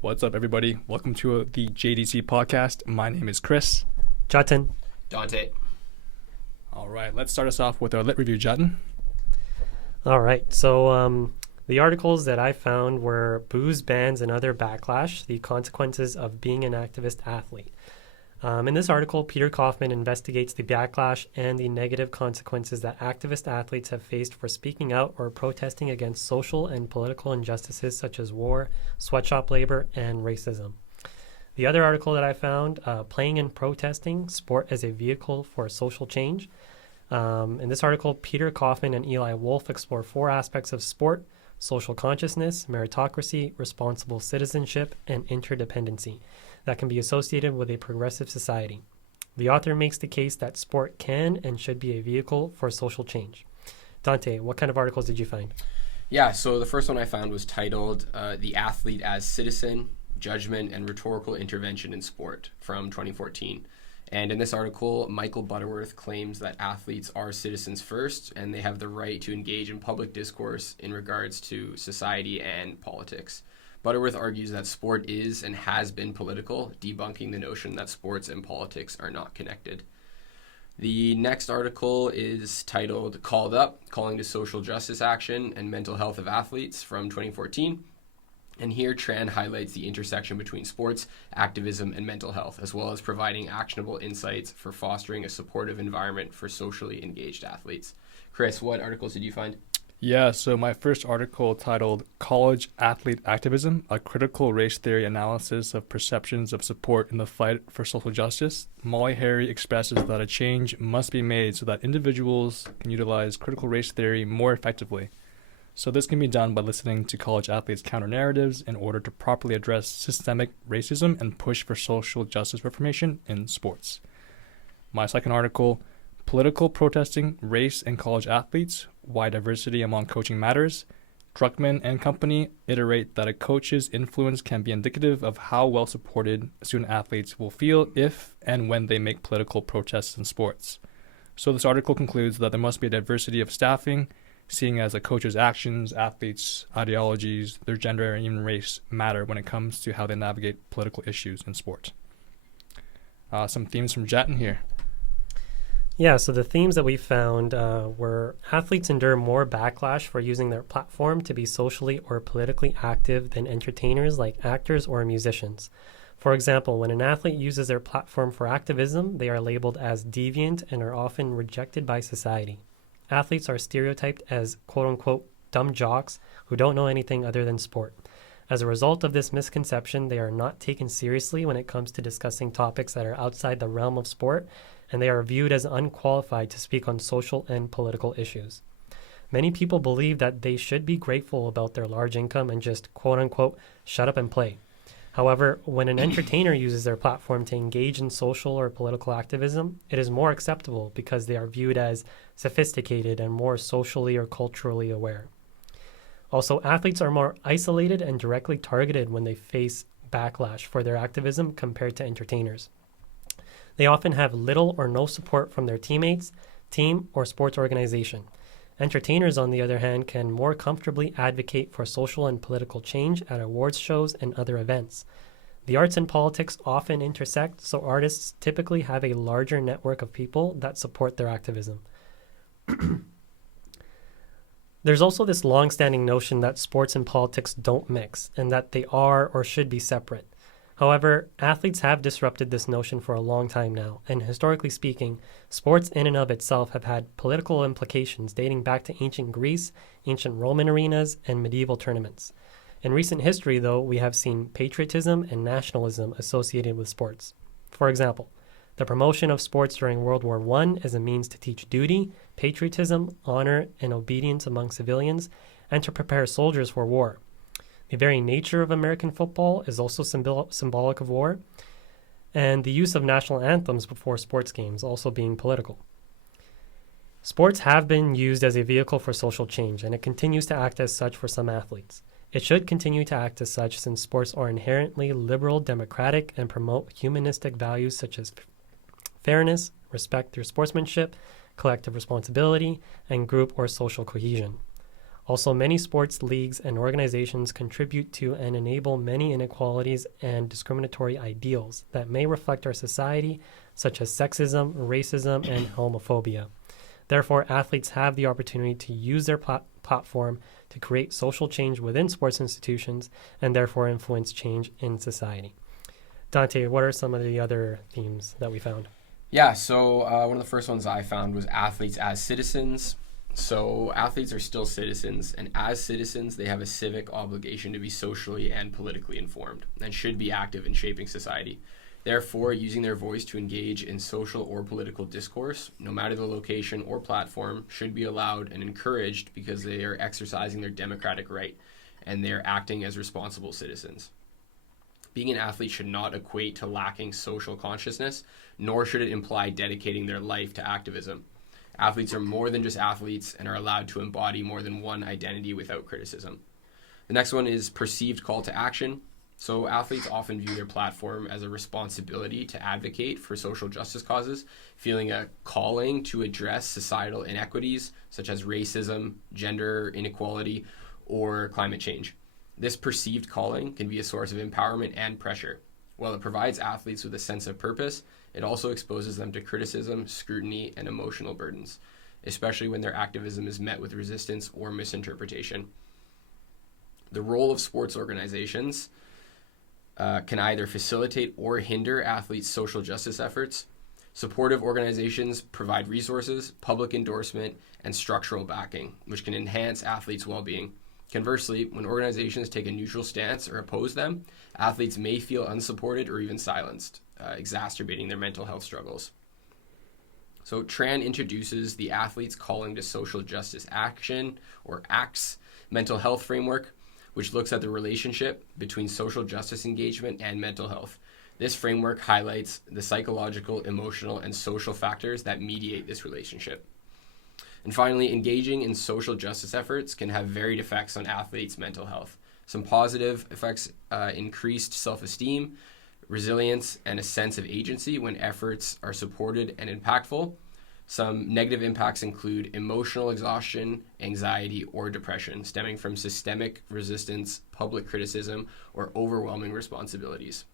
What's up, everybody? Welcome to the JDC podcast. My name is Chris. Jatin. Dante. All right, let's start us off with our lit review, Jatin. All right, so the articles that I found were Booze, Bans, and Other Backlash, the Consequences of Being an Activist Athlete. In this article, Peter Kaufman investigates the backlash and the negative consequences that activist athletes have faced for speaking out or protesting against social and political injustices such as war, sweatshop labor, and racism. The other article that I found, Playing and Protesting, Sport as a Vehicle for Social Change. In this article, Peter Kaufman and Eli Wolf explore 4 aspects of sport: social consciousness, meritocracy, responsible citizenship, and interdependency that can be associated with a progressive society. The author makes the case that sport can and should be a vehicle for social change. Dante, what kind of articles did you find? Yeah, so the first one I found was titled The Athlete as Citizen, Judgment and Rhetorical Intervention in Sport from 2014. And in this article, Michael Butterworth claims that athletes are citizens first, and they have the right to engage in public discourse in regards to society and politics. Butterworth argues that sport is and has been political, debunking the notion that sports and politics are not connected. The next article is titled Called Up, Calling to Social Justice Action and Mental Health of Athletes from 2014. And here, Tran highlights the intersection between sports, activism, and mental health, as well as providing actionable insights for fostering a supportive environment for socially engaged athletes. Chris, what articles did you find? Yeah, so my first article titled College Athlete Activism, a Critical Race Theory Analysis of Perceptions of Support in the Fight for Social Justice. Molly Harry expresses that a change must be made so that individuals can utilize critical race theory more effectively. So this can be done by listening to college athletes' counter-narratives in order to properly address systemic racism and push for social justice reformation in sports. My second article, Political Protesting, Race and College Athletes, Why Diversity Among Coaching Matters. Druckmann and company iterate that a coach's influence can be indicative of how well supported student athletes will feel if and when they make political protests in sports. So this article concludes that there must be a diversity of staffing, seeing as a coach's actions, athletes, ideologies, their gender, and even race matter when it comes to how they navigate political issues in sport. Some themes from Jatin here. Yeah, so the themes that we found were athletes endure more backlash for using their platform to be socially or politically active than entertainers like actors or musicians. For example, when an athlete uses their platform for activism, they are labeled as deviant and are often rejected by society. Athletes are stereotyped as quote-unquote dumb jocks who don't know anything other than sport. As a result of this misconception, they are not taken seriously when it comes to discussing topics that are outside the realm of sport, and they are viewed as unqualified to speak on social and political issues. Many people believe that they should be grateful about their large income and just quote-unquote shut up and play. However, when an entertainer uses their platform to engage in social or political activism, it is more acceptable because they are viewed as sophisticated and more socially or culturally aware. Also, athletes are more isolated and directly targeted when they face backlash for their activism compared to entertainers. They often have little or no support from their teammates, team, or sports organization. Entertainers, on the other hand, can more comfortably advocate for social and political change at awards shows and other events. The arts and politics often intersect, so artists typically have a larger network of people that support their activism. There's also this long-standing notion that sports and politics don't mix, and that they are or should be separate. However, athletes have disrupted this notion for a long time now, and historically speaking, sports in and of itself have had political implications dating back to ancient Greece, ancient Roman arenas, and medieval tournaments. In recent history, though, we have seen patriotism and nationalism associated with sports. For example, the promotion of sports during World War I as a means to teach duty, patriotism, honor, and obedience among civilians, and to prepare soldiers for war. The very nature of American football is also symbolic of war, and the use of national anthems before sports games also being political. Sports have been used as a vehicle for social change, and it continues to act as such for some athletes. It should continue to act as such since sports are inherently liberal, democratic, and promote humanistic values such as fairness, respect through sportsmanship, collective responsibility, and group or social cohesion. Also, many sports leagues and organizations contribute to and enable many inequalities and discriminatory ideals that may reflect our society, such as sexism, racism, and homophobia. Therefore, athletes have the opportunity to use their platform to create social change within sports institutions and therefore influence change in society. Dante, what are some of the other themes that we found? Yeah, so one of the first ones I found was athletes as citizens. So athletes are still citizens, and as citizens, they have a civic obligation to be socially and politically informed and should be active in shaping society. Therefore, using their voice to engage in social or political discourse, no matter the location or platform, should be allowed and encouraged because they are exercising their democratic right and they're acting as responsible citizens. Being an athlete should not equate to lacking social consciousness, nor should it imply dedicating their life to activism. Athletes are more than just athletes and are allowed to embody more than one identity without criticism. The next one is perceived call to action. So athletes often view their platform as a responsibility to advocate for social justice causes, feeling a calling to address societal inequities such as racism, gender inequality, or climate change. This perceived calling can be a source of empowerment and pressure. While it provides athletes with a sense of purpose, it also exposes them to criticism, scrutiny, and emotional burdens, especially when their activism is met with resistance or misinterpretation. The role of sports organizations can either facilitate or hinder athletes' social justice efforts. Supportive organizations provide resources, public endorsement, and structural backing, which can enhance athletes' well-being. Conversely, when organizations take a neutral stance or oppose them, athletes may feel unsupported or even silenced, exacerbating their mental health struggles. So Tran introduces the Athletes Calling to Social Justice Action, or ACTS, mental health framework, which looks at the relationship between social justice engagement and mental health. This framework highlights the psychological, emotional, and social factors that mediate this relationship. And finally, engaging in social justice efforts can have varied effects on athletes' mental health. Some positive effects: increased self-esteem, resilience, and a sense of agency when efforts are supported and impactful. Some negative impacts include emotional exhaustion, anxiety, or depression stemming from systemic resistance, public criticism, or overwhelming responsibilities.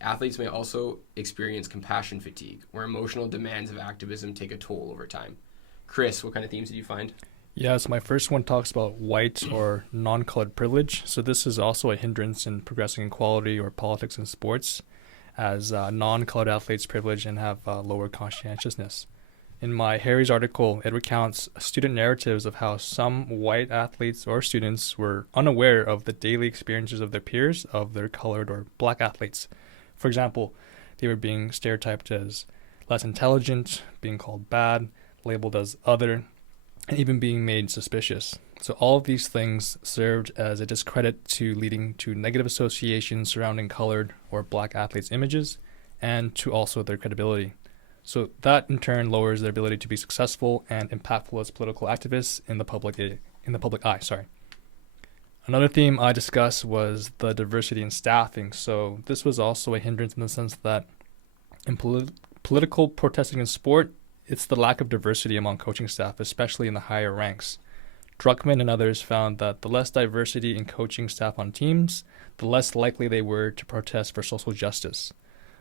Athletes may also experience compassion fatigue, where emotional demands of activism take a toll over time. Chris, what kind of themes did you find? Yeah, so my first one talks about white or non-colored privilege. So this is also a hindrance in progressing equality or politics in sports, as non-colored athletes privilege and have lower conscientiousness. In my Harry's article, it recounts student narratives of how some white athletes or students were unaware of the daily experiences of their peers of their colored or black athletes. For example, they were being stereotyped as less intelligent, being called bad, labeled as other, and even being made suspicious. So all of these things served as a discredit to leading to negative associations surrounding colored or black athletes' images and to also their credibility. So that in turn lowers their ability to be successful and impactful as political activists in the public eye. Another theme I discussed was the diversity in staffing. So this was also a hindrance in the sense that in political protesting in sport, it's the lack of diversity among coaching staff, especially in the higher ranks. Druckmann and others found that the less diversity in coaching staff on teams, the less likely they were to protest for social justice.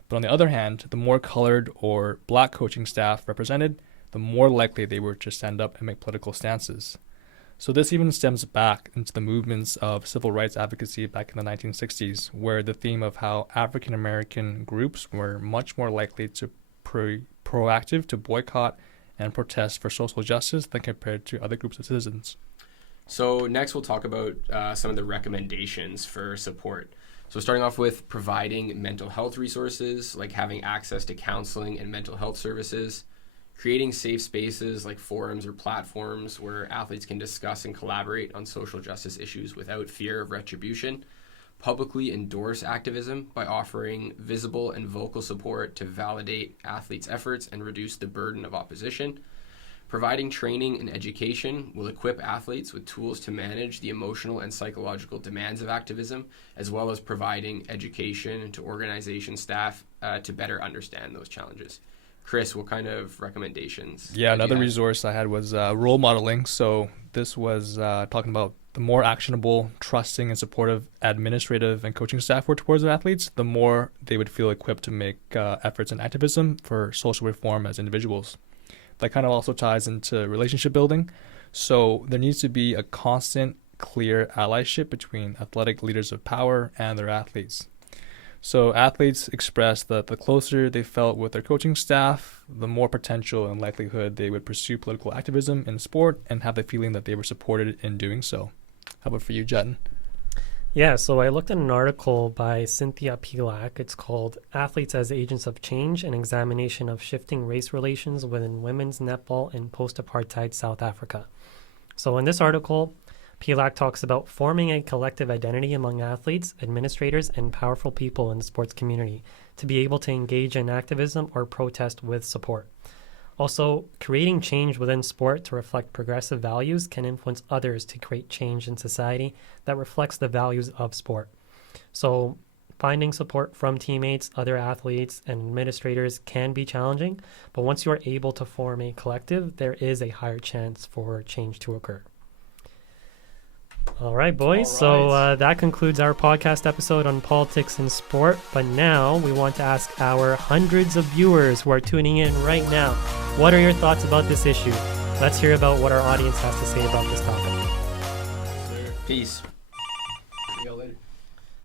But on the other hand, the more colored or black coaching staff represented, the more likely they were to stand up and make political stances. So this even stems back into the movements of civil rights advocacy back in the 1960s, where the theme of how African American groups were much more likely to proactive to boycott and protest for social justice than compared to other groups of citizens. So next we'll talk about some of the recommendations for support. So starting off with providing mental health resources, like having access to counseling and mental health services, creating safe spaces like forums or platforms where athletes can discuss and collaborate on social justice issues without fear of retribution, publicly endorse activism by offering visible and vocal support to validate athletes' efforts and reduce the burden of opposition. Providing training and education will equip athletes with tools to manage the emotional and psychological demands of activism, as well as providing education to organization staff to better understand those challenges. Chris, what kind of recommendations? Yeah, another resource I had was role modeling. So this was talking about the more actionable, trusting, and supportive administrative and coaching staff were towards their athletes, the more they would feel equipped to make efforts in activism for social reform as individuals. That kind of also ties into relationship building. So there needs to be a constant, clear allyship between athletic leaders of power and their athletes. So athletes expressed that the closer they felt with their coaching staff, the more potential and likelihood they would pursue political activism in sport and have the feeling that they were supported in doing so. How about for you, Jatin? Yeah, so I looked at an article by Cynthia Pilak. It's called Athletes as Agents of Change, an examination of shifting race relations within women's netball in post-apartheid South Africa. So in this article, Pilak talks about forming a collective identity among athletes, administrators, and powerful people in the sports community to be able to engage in activism or protest with support. Also, creating change within sport to reflect progressive values can influence others to create change in society that reflects the values of sport. So, finding support from teammates, other athletes, and administrators can be challenging, but once you are able to form a collective, there is a higher chance for change to occur. All right, boys. So that concludes our podcast episode on politics and sport. But now we want to ask our hundreds of viewers who are tuning in right now, what are your thoughts about this issue? Let's hear about what our audience has to say about this topic. Peace.